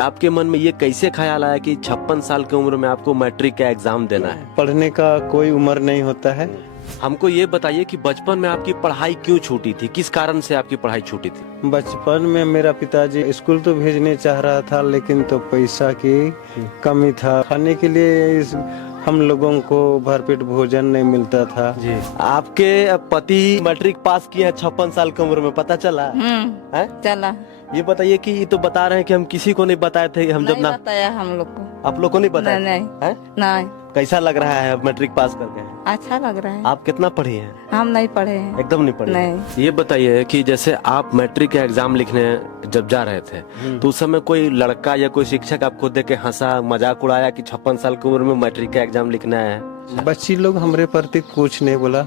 आपके मन में ये कैसे ख्याल आया कि 56 साल की उम्र में आपको मैट्रिक का एग्जाम देना है? पढ़ने का कोई उम्र नहीं होता है। हमको ये बताइए कि बचपन में आपकी पढ़ाई क्यों छूटी थी, किस कारण से आपकी पढ़ाई छूटी थी? बचपन में मेरा पिताजी स्कूल तो भेजने चाह रहा था, लेकिन तो पैसा की कमी था। खाने के लिए हम लोगों को भरपेट भोजन नहीं मिलता था। जी। आपके पति मैट्रिक पास किए हैं 56 साल की उम्र में, पता चला? है? चला। ये बताइए कि ये तो बता रहे हैं कि हम किसी को नहीं बताए थे, हम जब नहीं ना बताया हम लोग को। आप लोग को नहीं बताया? नहीं है? नहीं। कैसा लग रहा है अब मैट्रिक पास करके? अच्छा लग रहा है। आप कितना पढ़ी हैं? हम नहीं पढ़े हैं। एकदम नहीं पढ़े? नहीं। ये बताइए कि जैसे आप मैट्रिक का एग्जाम लिखने जब जा रहे थे तो उस समय कोई लड़का या कोई शिक्षक आपको देख के हंसा, मजाक उड़ाया कि 56 साल की उम्र में मैट्रिक का एग्जाम लिखना है? बच्ची लोग हमारे प्रति कुछ नहीं बोला।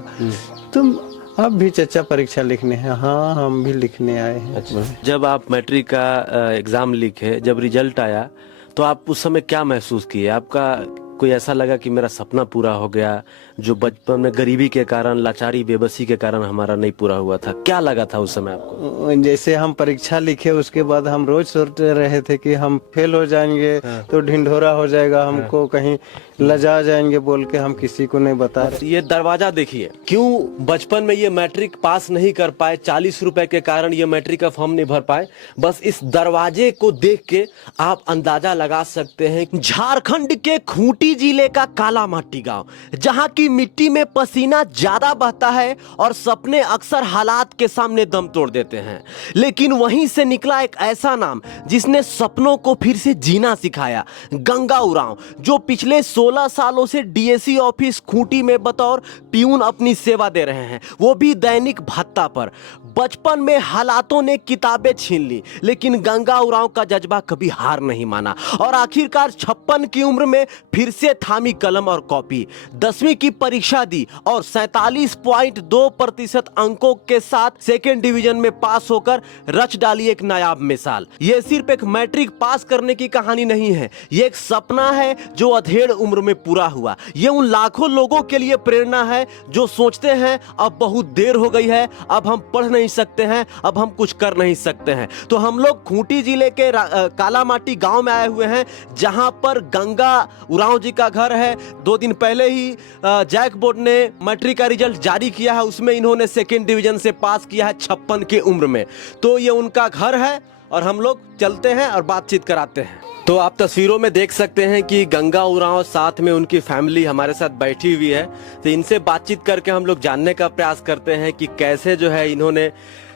तुम अब भी चचा परीक्षा लिखने हैं? हाँ, हम भी लिखने आए हैं। अच्छा। जब आप मैट्रिक का एग्जाम लिखे, जब रिजल्ट आया तो आप उस समय क्या महसूस किए? आपका कोई ऐसा लगा कि मेरा सपना पूरा हो गया, जो बचपन में गरीबी के कारण, लाचारी, बेबसी के कारण हमारा नहीं पूरा हुआ था? क्या लगा था उस समय आपको? जैसे हम परीक्षा लिखे उसके बाद हम रोज सोचते रहे थे कि हम फेल हो जाएंगे तो ढिंढोरा हो जाएगा, हमको कहीं लजा जाएंगे बोल के हम किसी को नहीं बता रहे। ये दरवाजा देखिए, क्यों बचपन में ये मैट्रिक पास नहीं कर पाए, 40 रुपए के कारण ये मैट्रिक का फॉर्म नहीं भर पाए। बस इस दरवाजे को देख के आप अंदाजा लगा सकते हैं। झारखंड के खूंटी जिले का काला माटी गांव, जहां की मिट्टी में पसीना ज्यादा बहता है और सपने अक्सर हालात के सामने दम तोड़ देते हैं, लेकिन वहीं से निकला एक ऐसा नाम जिसने सपनों को फिर से जीना सिखाया, गंगा उरांव, जो पिछले 16 सालों से डीएसी ऑफिस खूंटी में बतौर प्यून अपनी सेवा दे रहे हैं, वो भी दैनिक भत्ता पर। बचपन में हालातों ने किताबें छीन ली, लेकिन गंगा उरांव का जज्बा कभी हार नहीं माना और आखिरकार 56 की उम्र में फिर से थामी कलम और कॉपी। 10वीं की परीक्षा दी और 47.2% अंकों के साथ सेकेंड डिवीजन में पास होकर रच डाली एक नायाब मिसाल। यह सिर्फ एक मैट्रिक पास करने की कहानी नहीं है, यह एक सपना है जो अधेड़ उम्र में पूरा हुआ। यह उन लाखों लोगों के लिए प्रेरणा है जो सोचते हैं अब बहुत देर हो गई है, अब हम पढ़ नहीं सकते हैं, अब हम कुछ कर नहीं सकते हैं। तो हम लोग खूंटी जिले के कालामाटी गांव में आए हुए हैं, जहां पर गंगा उरांव जी का घर है। 2 दिन पहले ही जैक बोर्ड ने मैट्रिक का रिजल्ट जारी किया है, उसमें इन्होंने सेकेंड डिवीजन से पास किया है 56 की उम्र में। तो ये उनका घर है और हम लोग चलते हैं और बातचीत कराते हैं। तो आप तस्वीरों में देख सकते हैं कि गंगा उरांव साथ में उनकी फैमिली हमारे साथ बैठी हुई है। तो इनसे बातचीत करके हम लोग जानने का प्रयास करते हैं कि कैसे जो है इन्होंने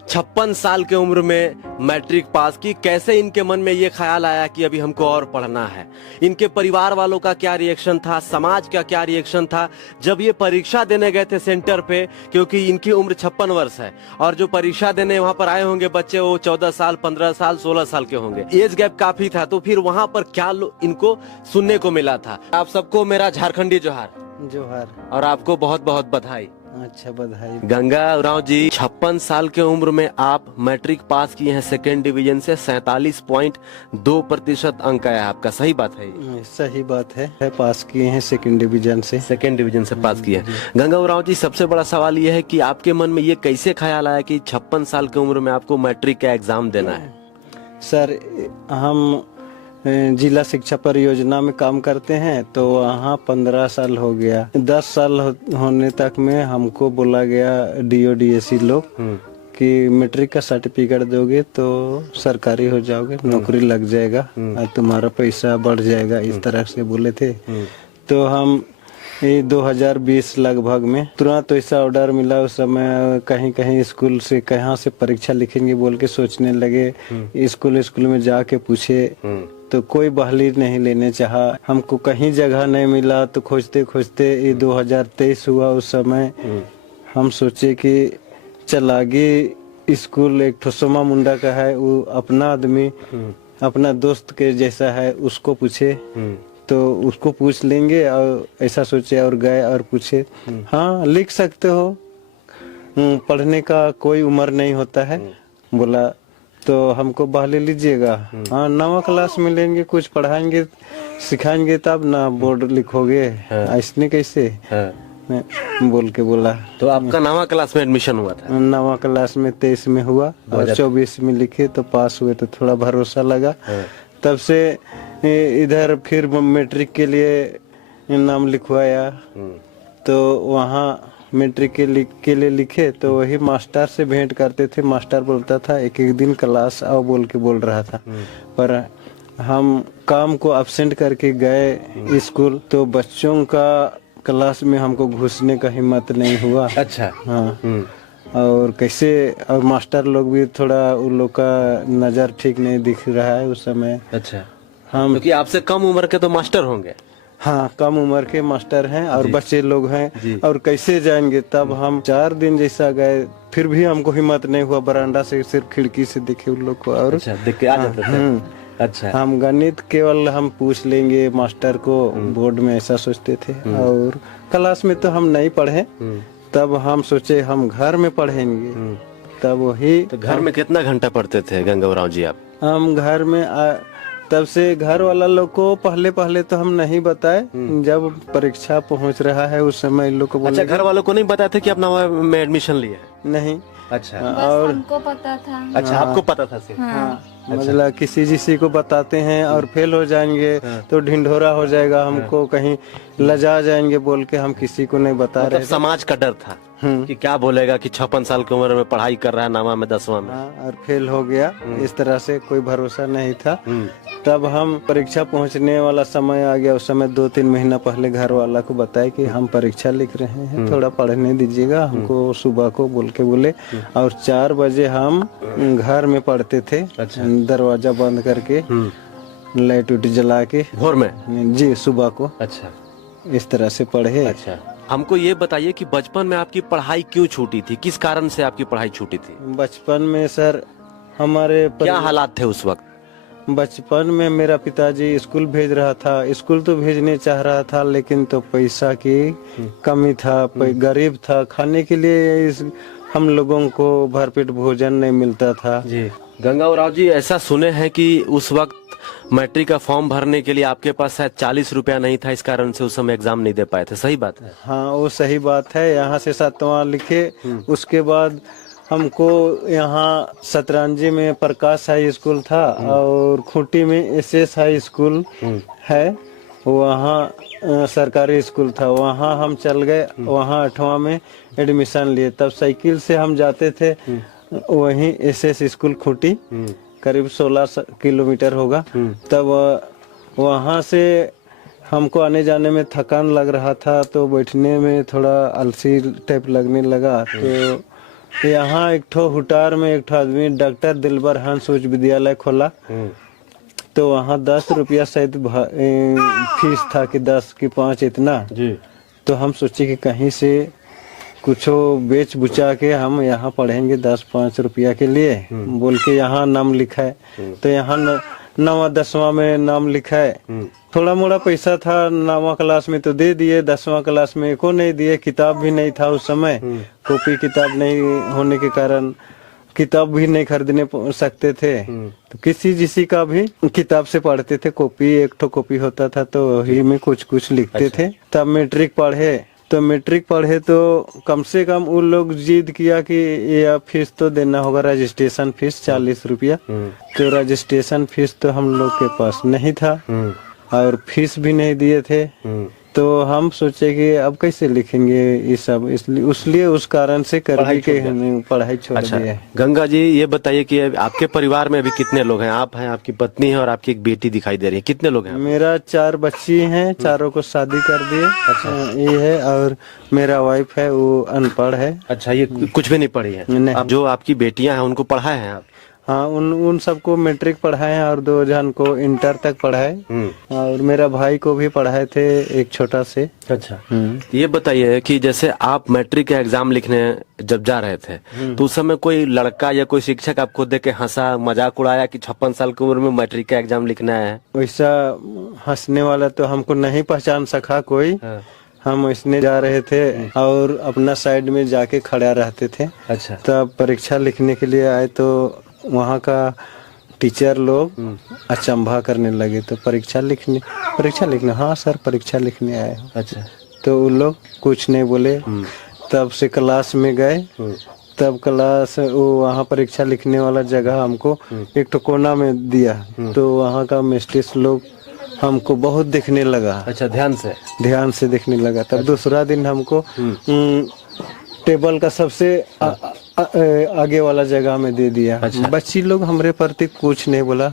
56 साल की उम्र में मैट्रिक पास की, कैसे इनके मन में ये ख्याल आया कि अभी हमको और पढ़ना है। इनके परिवार वालों का क्या रिएक्शन था, समाज का क्या रिएक्शन था जब ये परीक्षा देने गए थे सेंटर पे, क्योंकि इनकी उम्र 56 वर्ष है और जो परीक्षा देने वहां पर आए होंगे बच्चे वो 14 साल, 15 साल, 16 साल के होंगे। एज गैप काफी था। तो फिर वहां पर क्या इनको सुनने को मिला था। आप सबको मेरा झारखंडी जोहार। जोहार। और आपको बहुत बहुत बधाई। अच्छा, बधाई। गंगा उरांव जी, 56 साल के उम्र में आप मैट्रिक पास किए हैं सेकेंड डिवीजन से, 47.2% अंक आया आपका, सही बात है? सही बात है, पास किए हैं सेकेंड डिवीजन से। सेकेंड डिवीजन से पास किए। गंगा उरांव जी, सबसे बड़ा सवाल यह है कि आपके मन में ये कैसे ख्याल आया कि 56 साल की उम्र में आपको मैट्रिक का एग्जाम देना है? सर, हम जिला शिक्षा परियोजना में काम करते हैं, तो वहाँ 15 साल हो गया। 10 साल होने तक में हमको बोला गया DODSC लोग कि मैट्रिक का सर्टिफिकेट दोगे तो सरकारी हो जाओगे, नौकरी लग जाएगा और तुम्हारा पैसा बढ़ जाएगा, इस तरह से बोले थे। तो हम 2020 लगभग में तुरंत ऐसा ऑर्डर मिला। उस समय कहीं कहीं स्कूल से कहाँ से परीक्षा लिखेंगे बोल के सोचने लगे। स्कूल में जाके पूछे तो कोई बहाली नहीं लेने चाहा। हमको कहीं जगह नहीं मिला, तो खोजते खोजते ये 2023 हुआ। उस समय हम सोचे कि चल आगे स्कूल एक ठोसोमा मुंडा का है, वो अपना आदमी, अपना दोस्त के जैसा है, उसको पूछे तो उसको पूछ लेंगे। और ऐसा सोचे और गए और पूछे, हाँ लिख सकते हो, पढ़ने का कोई उम्र नहीं होता है। बोला तो हमको बहाली लीजिएगा। हाँ, 9वीं क्लास में लेंगे, कुछ पढ़ाएंगे सिखाएंगे तब ना बोर्ड लिखोगे, ऐसने कैसे बोल के बोला। तो आपका 9वीं क्लास में एडमिशन हुआ था? 9वीं क्लास में 23 में हुआ और 24 में लिखे तो पास हुए, तो थोड़ा भरोसा लगा। तब से इधर फिर मैट्रिक के लिए नाम लिखवाया। तो वहाँ मैट्रिक के लिए लिखे तो वही मास्टर से भेंट करते थे। मास्टर बोलता था एक एक दिन क्लास आओ बोल रहा था। पर हम काम को एब्सेंट करके गए स्कूल तो बच्चों का क्लास में हमको घुसने का हिम्मत नहीं हुआ। अच्छा। हाँ। और कैसे और मास्टर लोग भी थोड़ा उन लोग का नज़र ठीक नहीं दिख रहा है उस समय। अच्छा। हम क्योंकि आपसे कम उम्र के तो मास्टर होंगे। हाँ, कम उम्र के मास्टर हैं और बच्चे लोग हैं और कैसे जाएंगे। तब हम 4 दिन जैसा गए फिर भी हमको हिम्मत नहीं हुआ। बरामदा से सिर्फ खिड़की से देखे उन लोग को और अच्छा, देख के आ जाते थे। अच्छा। हम गणित केवल हम पूछ लेंगे मास्टर को बोर्ड में, ऐसा सोचते थे। और क्लास में तो हम नहीं पढ़े। तब हम सोचे हम घर में पढ़ेंगे। तब वही तो घर में कितना घंटा पढ़ते थे गंगाराव जी आप? हम घर में तब से घर वाला लोग को पहले तो हम नहीं बताए। जब परीक्षा पहुंच रहा है उस समय इन लोग को बोले। अच्छा, घर वालों को नहीं बताया था कि अपना में एडमिशन लिया है? नहीं। अच्छा। और हमको पता था। अच्छा, आपको पता था सिर्फ? हाँ। मतलब किसी को बताते हैं और फेल हो जाएंगे तो ढिंढोरा हो जाएगा, हमको कहीं लजा जाएंगे बोल के हम किसी को नहीं बता रहे। समाज का डर था कि क्या बोलेगा कि 56 साल की उम्र में पढ़ाई कर रहा है नामा में 10वां में। और फेल हो गया। इस तरह से कोई भरोसा नहीं था। तब हम परीक्षा पहुंचने वाला समय आ गया। उस समय 2-3 महीना पहले घर वाला को बताए कि हम परीक्षा लिख रहे हैं, थोड़ा पढ़ने दीजिएगा हमको सुबह को बोल के बोले। और 4 बजे हम घर में पढ़ते थे। अच्छा। दरवाजा बंद करके लाइट उट जला के भोर में जी सुबह को। अच्छा। इस तरह से पढ़े। अच्छा, हमको ये बताइए कि बचपन में आपकी पढ़ाई क्यों छूटी थी? किस कारण से आपकी पढ़ाई छूटी थी? बचपन में सर हमारे क्या हालात थे उस वक्त? बचपन में मेरा पिताजी स्कूल भेज रहा था। स्कूल तो भेजने चाह रहा था लेकिन तो पैसा की कमी था। गरीब था, खाने के लिए हम लोगों को भरपेट भोजन नहीं मिलता था। जी गंगाराव जी, ऐसा सुने हैं कि उस वक्त मैट्रिक का फॉर्म भरने के लिए आपके पास शायद 40 रुपया नहीं था, इस कारण से उस समय एग्जाम नहीं दे पाए थे। सही बात है? हाँ, वो सही बात है। यहाँ से 7वां लिखे। उसके बाद हमको यहाँ सतरंजी में प्रकाश हाई स्कूल था और खूंटी में एसएस हाई स्कूल है, वहाँ सरकारी स्कूल था। वहाँ हम चल गए। वहाँ 8वां में एडमिशन लिए। तब साइकिल से हम जाते थे वहीं एसएस स्कूल खूंटी, करीब 16 किलोमीटर होगा। तब वहाँ से हमको आने जाने में थकान लग रहा था तो बैठने में थोड़ा आलसी टाइप लगने लगा। तो यहाँ एक ठो हुटार में एक ठो आदमी डॉक्टर दिलबर हंस उच्च विद्यालय खोला। तो वहाँ 10 रुपया शायद फीस था कि 10 कि 5 इतना जी। तो हम सोचे कि कहीं से कुछ बेच बुचा के हम यहाँ पढ़ेंगे 10-5 रुपया के लिए बोल के यहाँ नाम लिखा है। तो यहाँ 9वां 10वां में नाम लिखा है। थोड़ा मोड़ा पैसा था 9वां क्लास में तो दे दिए। 10वां क्लास में एको नहीं दिए। किताब भी नहीं था उस समय। कॉपी किताब नहीं होने के कारण किताब भी नहीं खरीदने सकते थे। तो किसी का भी किताब से पढ़ते थे। कॉपी एक तो कॉपी होता था तो वही में कुछ लिखते थे। तब मैट्रिक पढ़े तो कम से कम उन लोग जिद किया कि ये फीस तो देना होगा, रजिस्ट्रेशन फीस 40 रुपया। तो रजिस्ट्रेशन फीस तो हम लोग के पास नहीं था और फीस भी नहीं दिए थे। तो हम सोचे कि अब कैसे लिखेंगे ये सब, इसलिए उस कारण से पढ़ाई छोड़ दिए। गंगा जी, ये बताइए कि आपके परिवार में अभी कितने लोग हैं? आप हैं, आपकी पत्नी है और आपकी एक बेटी दिखाई दे रही है। कितने लोग हैं? मेरा 4 बच्ची हैं, चारों को शादी कर दिए। अच्छा। ये है और मेरा वाइफ है, वो अनपढ़ है। अच्छा, ये कुछ भी नहीं पढ़ी है? अब जो आपकी बेटियां हैं उनको पढ़ाए हैं आप? हाँ, उन सबको मैट्रिक पढ़ाए हैं और 2 जन को इंटर तक पढ़ाए और मेरा भाई को भी पढ़ाए थे, एक छोटा से। अच्छा। ये बताइए कि जैसे आप मैट्रिक का एग्जाम लिखने जब जा रहे थे तो उस समय कोई लड़का या कोई शिक्षक आपको देख के हंसा, मजाक उड़ाया कि 56 साल की उम्र में मैट्रिक का एग्जाम लिखना है? वैसा हंसने वाला तो हमको नहीं पहचान सका कोई। हम इसने जा रहे थे और अपना साइड में जाके खड़ा रहते थे। अच्छा। तब परीक्षा लिखने के लिए आए तो वहाँ का टीचर लोग अचंभा करने लगे। तो परीक्षा लिखने हाँ सर परीक्षा लिखने आए हो। अच्छा। तो उन लोग कुछ नहीं बोले। तब से क्लास में गए तब क्लास वो वहाँ परीक्षा लिखने वाला जगह हमको एक तो कोना में दिया, तो वहाँ का मिस्ट्रेस लोग हमको बहुत देखने लगा। अच्छा, ध्यान से देखने लगा। तब दूसरा दिन हमको टेबल का सबसे आगे वाला जगह में दे दिया। बच्ची लोग हमरे प्रति कुछ नहीं बोला।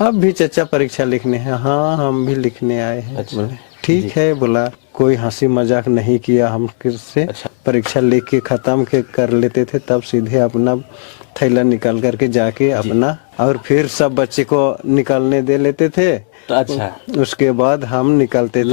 अब भी चचा परीक्षा लिखने हैं? हाँ, हम भी लिखने आए हैं। बोले ठीक है, बोला कोई हंसी मजाक नहीं किया हम से। परीक्षा लेके खत्म के कर लेते थे, तब सीधे अपना थैला निकाल करके जाके अपना और फिर सब बच्चे को निकालने दे लेते थे। अच्छा, उसके बाद हम निकलते थे,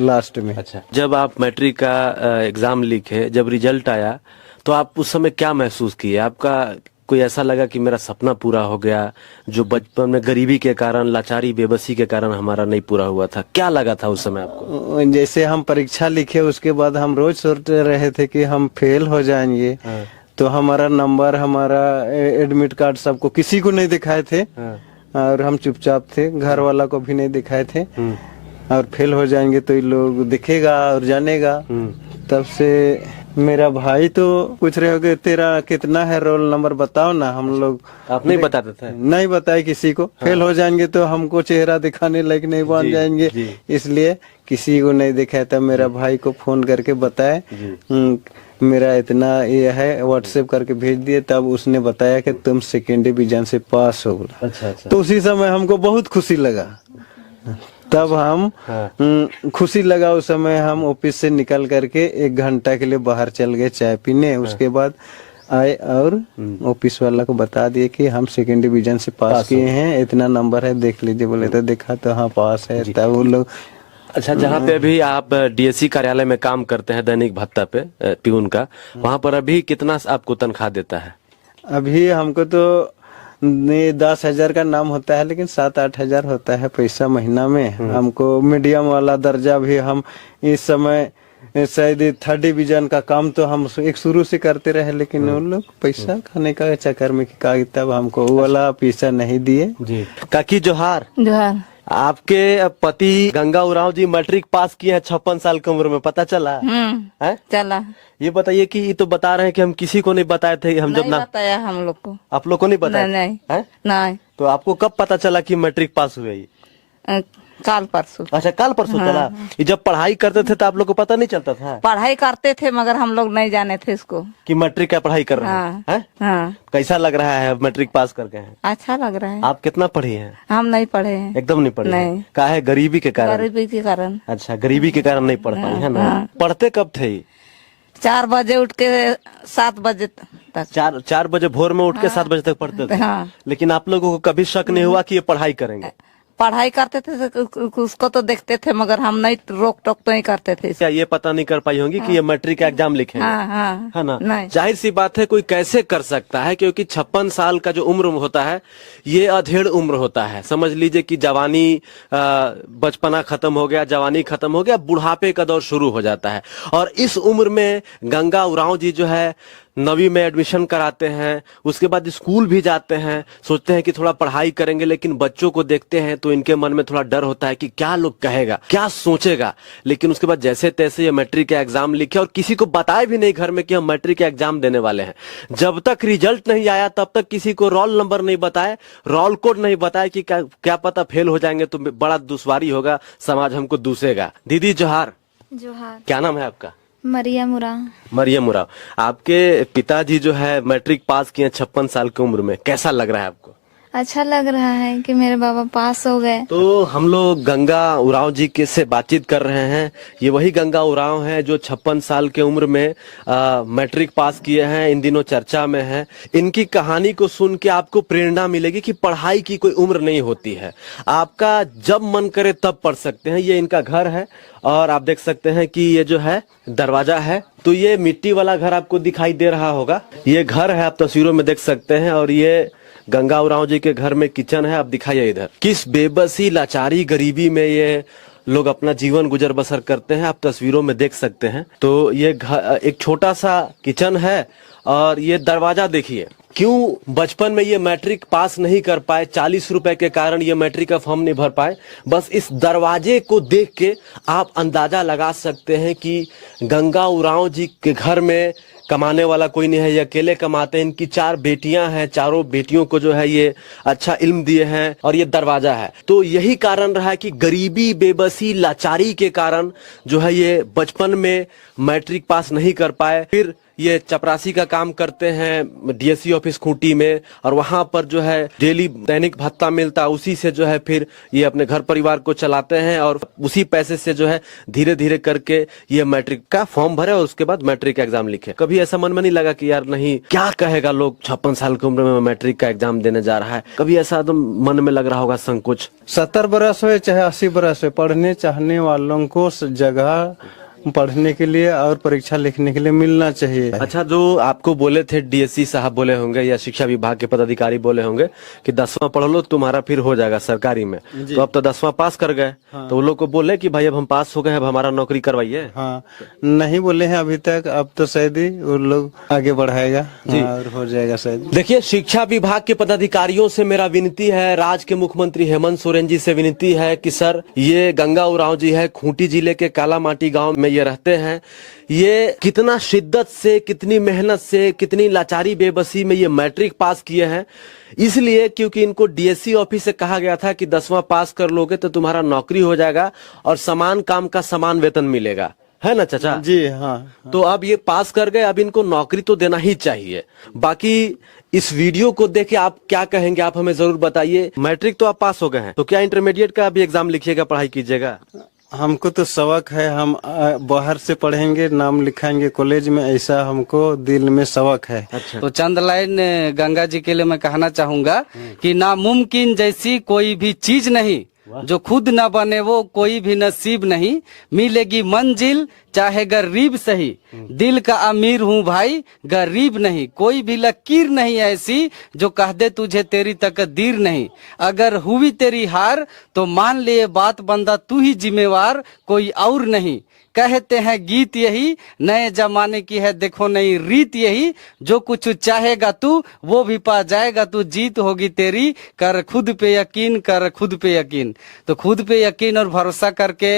लास्ट में। अच्छा, जब आप मैट्रिक का एग्जाम लिखे, जब रिजल्ट आया, तो आप उस समय क्या महसूस किए? आपका कोई ऐसा लगा कि मेरा सपना पूरा हो गया, जो बचपन में गरीबी के कारण, लाचारी, बेबसी के कारण हमारा नहीं पूरा हुआ था? क्या लगा था उस समय आपको? जैसे हम परीक्षा लिखे, उसके बाद हम रोज सोचते रहे थे कि हम फेल हो जाएंगे। तो हमारा नंबर, हमारा एडमिट कार्ड सबको, किसी को नहीं दिखाए थे। और हम चुपचाप थे, घर वाला को भी नहीं दिखाए थे। और फेल हो जाएंगे तो ये लोग दिखेगा और जानेगा। तब से मेरा भाई तो पूछ रहे हो कि तेरा कितना है रोल नंबर, बताओ ना। हम लोग आप नहीं बताते थे? नहीं बताए किसी को। फेल हो जाएंगे तो हमको चेहरा दिखाने लायक नहीं बन जाएंगे, इसलिए किसी को नहीं दिखाया। तब मेरा भाई को फोन करके बताए मेरा इतना ये है, व्हाट्सएप करके भेज दिए। तब उसने बताया कि तुम सेकेंड डिवीजन से पास हो। बोला। अच्छा। तो उसी समय हमको बहुत खुशी लगा। तब हम खुशी लगा उस समय हम ऑफिस से निकल करके 1 घंटा के लिए बाहर चल गए चाय पीने। उसके बाद आए और ऑफिस वाला को बता दिए कि हम सेकेंड डिवीजन से पास किए हैं, इतना नंबर है, देख लीजिए। बोले तो देखा तो हाँ पास है। तब वो लोग। अच्छा, जहाँ पे अभी आप डीएससी कार्यालय में काम करते हैं, दैनिक भत्ता पे प्यून का, वहाँ पर अभी कितना आपको तनख्वाह देता है? अभी हमको तो 10,000 का नाम होता है, लेकिन 7-8 हजार होता है पैसा महीना में। हमको मीडियम वाला दर्जा भी हम इस समय शायद 3rd डिवीजन का काम तो हम एक शुरू से करते रहे, लेकिन उन लोग पैसा खाने का चक्कर में तब हमको वो वाला पैसा नहीं दिए। जी। काकी जोहार। जोहार। आपके पति गंगा उरांव जी मैट्रिक पास किए हैं 56 साल की उम्र में, पता चला? है? चला। ये बताइए कि ये तो बता रहे हैं कि हम किसी को नहीं बताए थे, हम जब ना बताया हम लोग को। आप लोग को नहीं बताया? नहीं, है? नहीं। तो आपको कब पता चला कि मैट्रिक पास हुए? काल परसों। अच्छा, काल परसों चला। ये जब पढ़ाई करते थे तो आप लोग को पता नहीं चलता था? पढ़ाई करते थे मगर हम लोग नहीं जाने थे इसको कि मैट्रिक का पढ़ाई कर रहे हैं। हाँ। कैसा लग रहा है मैट्रिक पास करके? हैं अच्छा लग रहा है। आप कितना पढ़ी हैं? हम नहीं पढ़े हैं। एकदम नहीं पढ़े? नहीं। का है? गरीबी के कारण? गरीबी के कारण। अच्छा, गरीबी के कारण नहीं पढ़ पाई है ना? पढ़ते कब थे? 4 बजे उठ के 7 बजे तक। 4 बजे भोर में उठ के 7 बजे तक पढ़ते थे? लेकिन आप लोगों को कभी शक नहीं हुआ कि ये पढ़ाई करेंगे? पढ़ाई करते थे तो उसको तो देखते थे, मगर हम नहीं रोक टोक तो नहीं करते थे। क्या ये पता नहीं कर पाई होंगी कि ये मैट्रिक का एग्जाम लिखेंगे? है ना? जाहिर सी बात है, कोई कैसे कर सकता है, क्योंकि 56 साल का जो उम्र होता है ये अधेड़ उम्र होता है। समझ लीजिए कि जवानी, बचपना खत्म हो गया, जवानी खत्म हो गया, बुढ़ापे का दौर शुरू हो जाता है। और इस उम्र में गंगा उरांव जी जो है 9वीं में एडमिशन कराते हैं, उसके बाद स्कूल भी जाते हैं, सोचते हैं कि थोड़ा पढ़ाई करेंगे, लेकिन बच्चों को देखते हैं तो इनके मन में थोड़ा डर होता है कि क्या लोग कहेगा, क्या सोचेगा। लेकिन उसके बाद जैसे तैसे ये मैट्रिक का एग्जाम लिखे और किसी को बताए भी नहीं घर में कि हम मैट्रिक का एग्जाम देने वाले हैं। जब तक रिजल्ट नहीं आया तब तक किसी को रोल नंबर नहीं बताए, रोल कोड नहीं बताया कि क्या पता फेल हो जाएंगे तो बड़ा दुश्वारी होगा, समाज हमको दूसेगा। दीदी जोहार। जोहार। क्या नाम है आपका? मरियम उरांव। मरियम उरांव। आपके पिताजी जो है मैट्रिक पास किए 56 साल की उम्र में, कैसा लग रहा है आपको? अच्छा लग रहा है कि मेरे बाबा पास हो गए। तो हम लोग गंगा उरांव जी के से बातचीत कर रहे हैं। ये वही गंगा उरांव हैं जो 56 साल के उम्र में मैट्रिक पास किए हैं, इन दिनों चर्चा में है। इनकी कहानी को सुन के आपको प्रेरणा मिलेगी कि पढ़ाई की कोई उम्र नहीं होती है, आपका जब मन करे तब पढ़ सकते हैं। ये इनका घर है और आप देख सकते हैं कि ये जो है दरवाजा है, तो ये मिट्टी वाला घर आपको दिखाई दे रहा होगा। ये घर है, आप तस्वीरों में देख सकते हैं। और ये गंगा उरांव जी के घर में किचन है। आप दिखाइए इधर, किस बेबसी, लाचारी, गरीबी में ये लोग अपना जीवन गुजर बसर करते हैं, आप तस्वीरों में देख सकते हैं। तो ये घर, एक छोटा सा किचन है और ये दरवाजा देखिए। क्यों बचपन में ये मैट्रिक पास नहीं कर पाए? 40 रुपए के कारण ये मैट्रिक का फॉर्म नहीं भर पाए। बस इस दरवाजे को देख के आप अंदाजा लगा सकते हैं कि गंगा उरांव जी के घर में कमाने वाला कोई नहीं है, ये अकेले कमाते हैं। इनकी 4 बेटियां हैं, चारों बेटियों को जो है ये अच्छा इल्म दिए हैं और ये दरवाजा है। तो यही कारण रहा है कि गरीबी, बेबसी, लाचारी के कारण जो है ये बचपन में मैट्रिक पास नहीं कर पाए। फिर ये चपरासी का काम करते हैं डीएससी ऑफिस खूंटी में, और वहां पर जो है डेली दैनिक भत्ता मिलता, उसी से जो है फिर ये अपने घर परिवार को चलाते हैं और उसी पैसे से जो है धीरे धीरे करके ये मैट्रिक का फॉर्म भरे और उसके बाद मैट्रिक का एग्जाम लिखे। कभी ऐसा मन में नहीं लगा कि यार नहीं, क्या कहेगा लोग, 56 साल की उम्र में मैट्रिक का एग्जाम देने जा रहा है? कभी ऐसा तो मन में लग रहा होगा संकोच? 70 बरस हो चाहे 80 बरस हो, पढ़ने चाहने वालों को जगह पढ़ने के लिए और परीक्षा लिखने के लिए मिलना चाहिए। अच्छा, जो आपको बोले थे डीएससी साहब बोले होंगे या शिक्षा विभाग के पदाधिकारी बोले होंगे कि 10वां पढ़ लो तुम्हारा फिर हो जाएगा सरकारी में, तो अब तो 10वां पास कर गए। हाँ। तो वो लोग को बोले कि भाई अब हम पास हो गए, अब हमारा नौकरी करवाइए। हाँ, नहीं बोले हैं अभी तक, अब तो शायद ही वो लोग आगे बढ़ाएगा और हो जाएगा शायद। देखिए, शिक्षा विभाग के पदाधिकारियों से मेरा विनती है, राज्य के मुख्यमंत्री हेमंत सोरेन जी से विनती है कि सर, ये गंगा उरांव जी है, खूंटी जिले के कालामाटी गांव में ये रहते हैं। ये कितना शिद्दत से, कितनी मेहनत से, कितनी लाचारी बेबसी में ये मैट्रिक पास किए हैं, इसलिए क्योंकि इनको डीएससी ऑफिस से कहा गया था कि 10वां पास कर लोगे तो तुम्हारा नौकरी हो जाएगा और समान काम का समान वेतन मिलेगा, है ना चाचा? जी हाँ। तो अब ये पास कर गए, अब इनको नौकरी तो देना ही चाहिए। बाकी इस वीडियो को देख के आप क्या कहेंगे, आप हमें जरूर बताइए। मैट्रिक तो आप पास हो गए हैं, तो क्या इंटरमीडिएट का भी एग्जाम लिखिएगा, पढ़ाई कीजिएगा? हमको तो शौक है, हम बाहर से पढ़ेंगे, नाम लिखाएंगे कॉलेज में, ऐसा हमको दिल में शौक है। अच्छा। तो चंद लाइन गंगा जी के लिए मैं कहना चाहूंगा कि नामुमकिन जैसी कोई भी चीज नहीं, जो खुद न बने वो कोई भी नसीब नहीं, मिलेगी मंजिल चाहे गरीब सही, दिल का अमीर हूँ भाई गरीब नहीं, कोई भी लकीर नहीं ऐसी जो कह दे तुझे तेरी तकदीर नहीं, अगर हुई तेरी हार तो मान ले ये बात बंदा तू ही जिम्मेवार, कोई और नहीं। कहते हैं गीत यही नए जमाने की है, देखो नई रीत यही, जो कुछ चाहेगा तू वो भी पा जाएगा तू, जीत होगी तेरी, कर खुद पे यकीन, कर खुद पे यकीन। तो खुद पे यकीन और भरोसा करके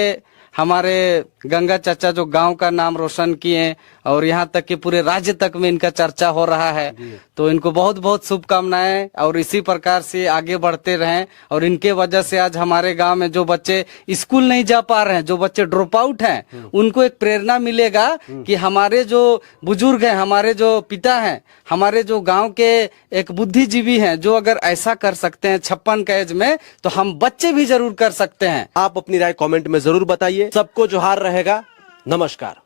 हमारे गंगा चाचा जो गांव का नाम रोशन किए और यहाँ तक कि पूरे राज्य तक में इनका चर्चा हो रहा है, तो इनको बहुत बहुत शुभकामनाएं और इसी प्रकार से आगे बढ़ते रहें। और इनके वजह से आज हमारे गांव में जो बच्चे स्कूल नहीं जा पा रहे हैं, जो बच्चे ड्रॉप आउट हैं, उनको एक प्रेरणा मिलेगा कि हमारे जो बुजुर्ग हैं, हमारे जो पिता हैं, हमारे जो गांव के एक बुद्धिजीवी हैं, जो अगर ऐसा कर सकते हैं 56 के एज में, तो हम बच्चे भी जरूर कर सकते हैं। आप अपनी राय कमेंट में जरूर बताइए। सबको जोहार रहेगा। नमस्कार।